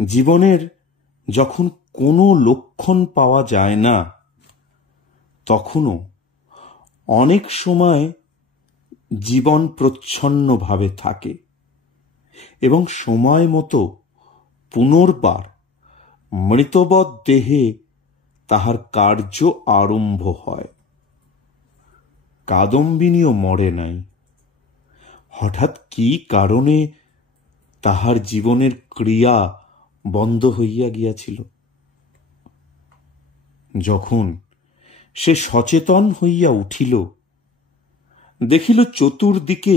জীবনের যখন কোনো লক্ষণ পাওয়া যায় না, তখনও অনেক সময় জীবন প্রচ্ছন্নভাবে থাকে এবং সময় মতো পুনর্বার মৃতবৎ দেহে তাহার কার্য আরম্ভ হয়। কাদম্বিনীও মরে নাই। হঠাৎ কি কারণে তাহার জীবনের ক্রিয়া বন্ধ হইয়া গিয়াছিল? যখন সে সচেতন হইয়া উঠিল, দেখিল চতুর্দিকে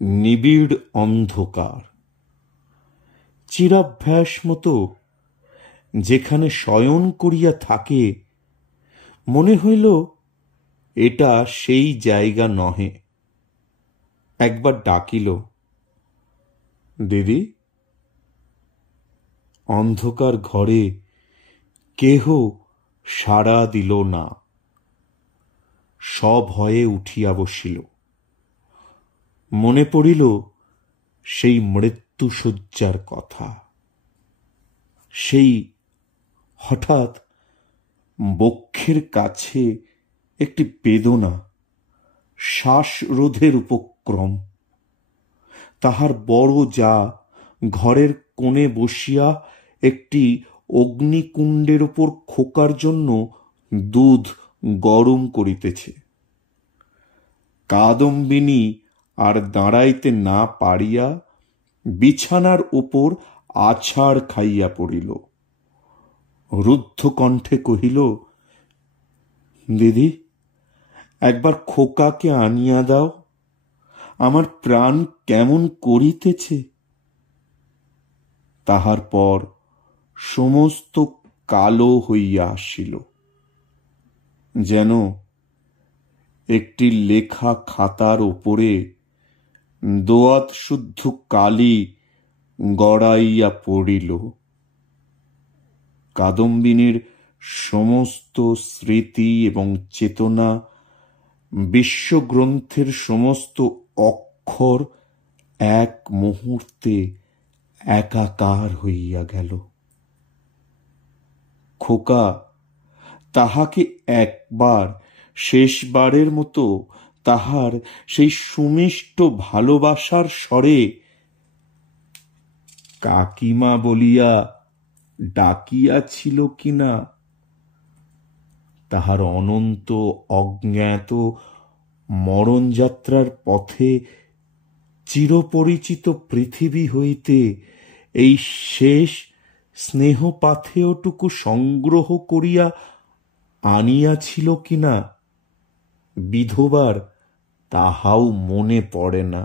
নিবিড় অন্ধকার। চিরাভ্যাস মতো যেখানে শয়ন করিয়া থাকে, মনে হইল এটা সেই জায়গা নহে। একবার ডাকিল, দিদি। অন্ধকার ঘরে কেহ সাড়া দিল না। সভয়ে উঠিয়া বসিল। মনে পড়িল সেই মৃত্যুশয্যার কথা। সেই হঠাৎ বক্ষের কাছে একটি বেদনা, শ্বাসরোধের উপক্রম। তাহার বড় যা ঘরের কোণে বসিয়া একটি অগ্নিকুণ্ডের উপর খোকার জন্য দুধ গরম করিতেছে। কাদম্বিনী আর দাঁড়াইতে না পারিয়া বিছানার উপর আছাড় খাইয়া পড়িল। রুদ্ধ কণ্ঠে কহিল, দিদি, একবার খোকাকে আনিয়া দাও, আমার প্রাণ কেমন করিতেছে। তাহার পর সমস্ত কালো হইয়া আসিল, যেন একটি লেখা খাতার ওপরে দোয়াত শুদ্ধ কালি গড়াইয়া পড়িল। কাদম্বিনীর সমস্ত স্মৃতি এবং চেতনা, বিশ্বগ্রন্থের সমস্ত অক্ষর এক মুহূর্তে একাকার হইয়া গেল। খোকা তাহাকে একবার, শেষবারের মতো তাহার সেই সুমিষ্ট ভালোবাসার স্বরে কাকিমা বলিয়া ডাকিয়াছিল কিনা, তাহার অনন্ত অজ্ঞাত মরণযাত্রার পথে চিরপরিচিত পৃথিবী হইতে এই শেষ স্নেহপাথেয়টুকু সংগ্রহ করিয়া আনিয়াছিল কিনা, বিধবার তাহাও মনে পড়ে না।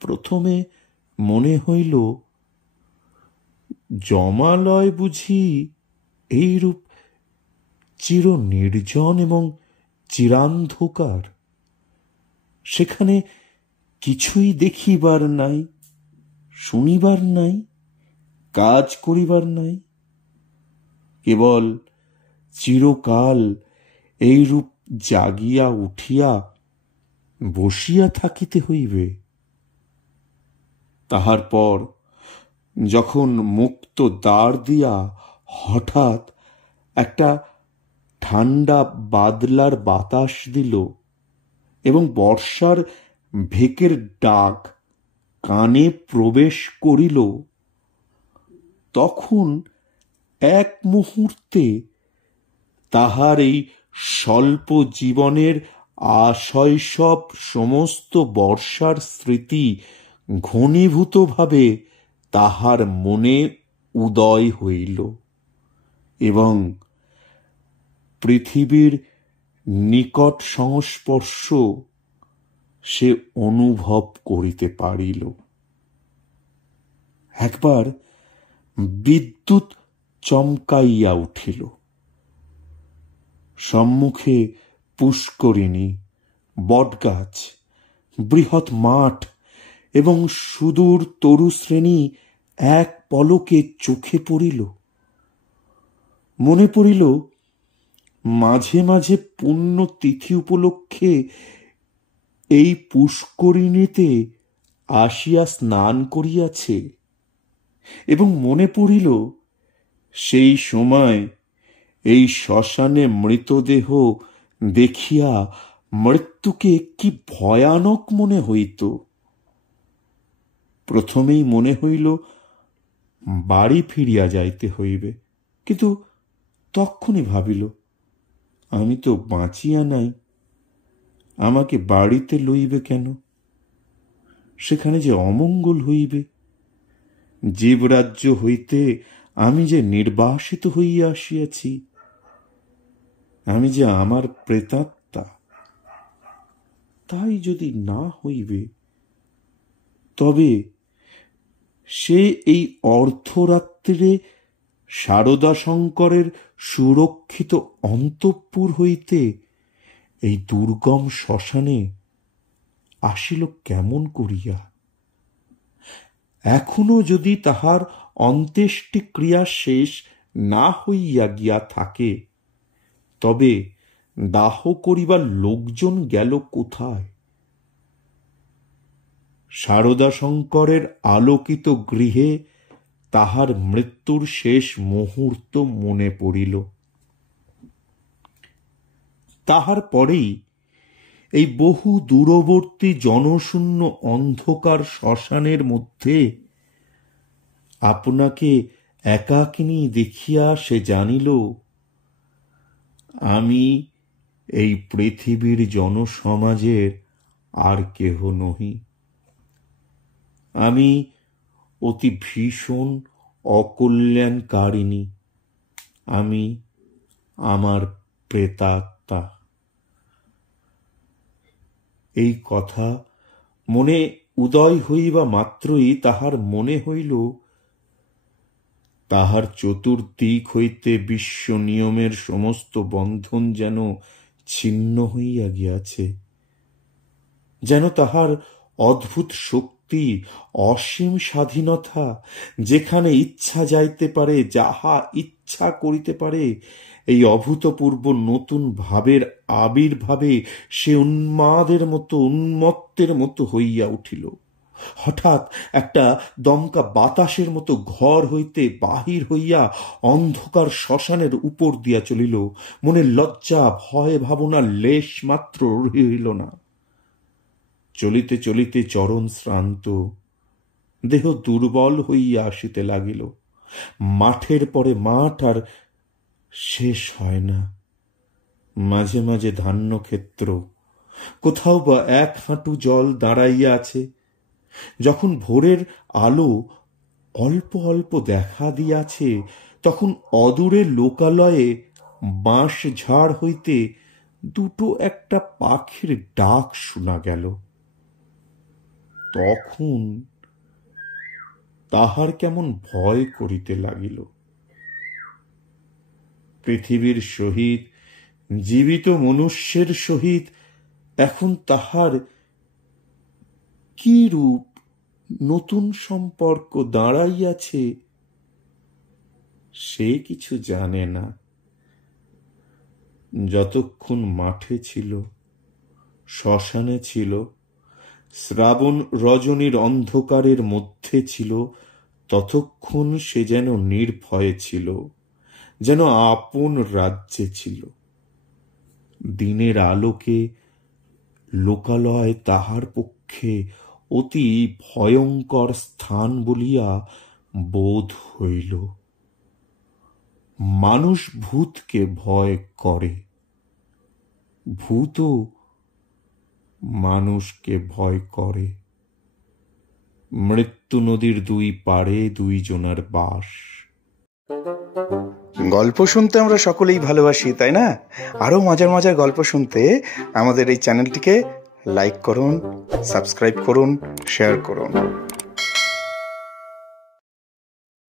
প্রথমে মনে হইল, জমালয় বুঝি এইরূপ চির নির্জন এবং চিরান্ধকার। সেখানে কিছুই দেখিবার নাই, শুনিবার নাই, কাজ করিবার নাই। কেবল চিরকাল এইরূপ জাগিয়া উঠিয়া বসিয়া থাকিতে হইবে। তাহার পর যখন মুক্ত দ্বার দিয়া হঠাৎ একটা ঠান্ডা বাদলার বাতাস দিল এবং বর্ষার ভেকের ডাক কানে প্রবেশ করিল, তখন এক মুহূর্তে তাহার এই স্বল্প জীবনের আশৈশব সমস্ত বর্ষার স্মৃতি ঘনীভূতভাবে তাহার মনে উদয় হইল এবং পৃথিবীর নিকট সংস্পর্শ সে অনুভব করিতে পারিল। একবার বিদ্যুৎ চমকাইয়া উঠিল। সম্মুখে পুষ্করিণী, বটগাছ, বৃহৎ মাঠ এবং সুদূর তরুশ্রেণী এক পলকে চোখে পড়িল। মনে পড়িল মাঝে মাঝে পুণ্য তিথি উপলক্ষে এই পুষ্করিণীতে আসিয়া স্নান করিয়াছে, এবং মনে পড়িল সেই সময় এই শ্মশানে মৃতদেহ দেখিয়া মৃত্যুকে কি ভয়ানক মনে হইত। প্রথমেই মনে হইল বাড়ি ফিরিয়া যাইতে হইবে, কিন্তু তখনই ভাবিল আমি তো বাঁচিয়া নাই, আমাকে বাড়িতে লইবে কেন? সেখানে যে অমঙ্গল হইবে। জীবরাজ্য হইতে আমি যে নির্বাসিত হইয়া আসিয়াছি, আমি যে আমার প্রেতাত্মা, তাই যদি না হইবে তবে সে এই অর্ধরাত্রে শারদাশঙ্করের সুরক্ষিত অন্তঃপুর হইতে এই দুর্গম শ্মশানে আসিল কেমন করিয়া? এখনো যদি তাহার অন্ত্যেষ্টি ক্রিয়া শেষ না হইয়া গিয়া থাকে, তবে দাহ করিবার লোকজন গেল কোথায়? শারদাশঙ্করের আলোকিত গৃহে তাহার মৃত্যুর শেষ মুহূর্ত মনে পড়িল। তাহার পরেই এই বহু দূরবর্তী জনশূন্য অন্ধকার শ্মশানের মধ্যে আপনাকে একাকিনী দেখিয়া সে জানিল আমি এই পৃথিবীর জনসমাজের আর কেহ নহি। আমি অতি ভীষণ অকল্যাণকারিণী, আমি আমার প্রেতাত্মা। এই কথা মনে উদয় হইবা মাত্রই তাহার মনে হইল তাহার চতুর্দিক হইতে বিশ্ব নিয়মের সমস্ত বন্ধন যেন ছিন্ন হইয়া গিয়াছে, যেন তাহার অদ্ভুত শক্তি, অসীম স্বাধীনতা, যেখানে ইচ্ছা যাইতে পারে, যাহা ইচ্ছা করিতে পারে, এই অভূতপূর্ব নতুন ভাবের আবির্ভাবে সে উন্মাদের মতো, উন্মত্তের মতো হইয়া উঠিল। হঠাৎ একটা দমকা বাতাসের মতো ঘর হইতে বাহির হইয়া অন্ধকার শ্মশানের উপর দিয়া চলিল। মনে লজ্জা, ভয়, ভাবনা লেশ মাত্র রহিল না। চলিতে চলিতে চরণ শ্রান্ত, দেহ দুর্বল হইয়া আসিতে লাগিল। মাঠের পরে মাঠ আর শেষ হয় না। মাঝে মাঝে ধান্য ক্ষেত্র, কোথাও বা এক হাঁটু জল দাঁড়াইয়া আছে। যখন ভোরের আলো অল্প অল্প দেখা দিয়াছে, তখন অদূরে লোকালয়ে বাঁশ ঝাড় হইতে দুটো একটা পাখির ডাক শোনা গেল। তখন তাহার কেমন ভয় করিতে লাগিল। পৃথিবীর সহিত, জীবিত মনুষ্যের সহিত এখন তাহার কি রূপ নতুন সম্পর্ক দাঁড়াইয়াছে সে কিছু জানে না। যতক্ষণ মাঠে ছিল, শ্মশানে ছিল, শ্রাবণ রজনীর অন্ধকারের মধ্যে ছিল, ততক্ষণ সে যেন নির্ভয়ে ছিল, যেন আপন রাজ্যে ছিল। দিনের আলোকে লোকালয় তাহার পক্ষে অতি ভয়ঙ্কর স্থান বলিয়া বোধ হইল। মানুষ ভূতকে ভয় করে, ভূতও মানুষকে ভয় করে। মৃত্যু নদীর দুই পাড়ে দুইজনার বাস। গল্প শুনতে আমরা সকলেই ভালোবাসি, তাই না? আরো মজার মজার গল্প শুনতে আমাদের এই চ্যানেলটিকে লাইক করুন, সাবস্ক্রাইব করুন, শেয়ার করুন।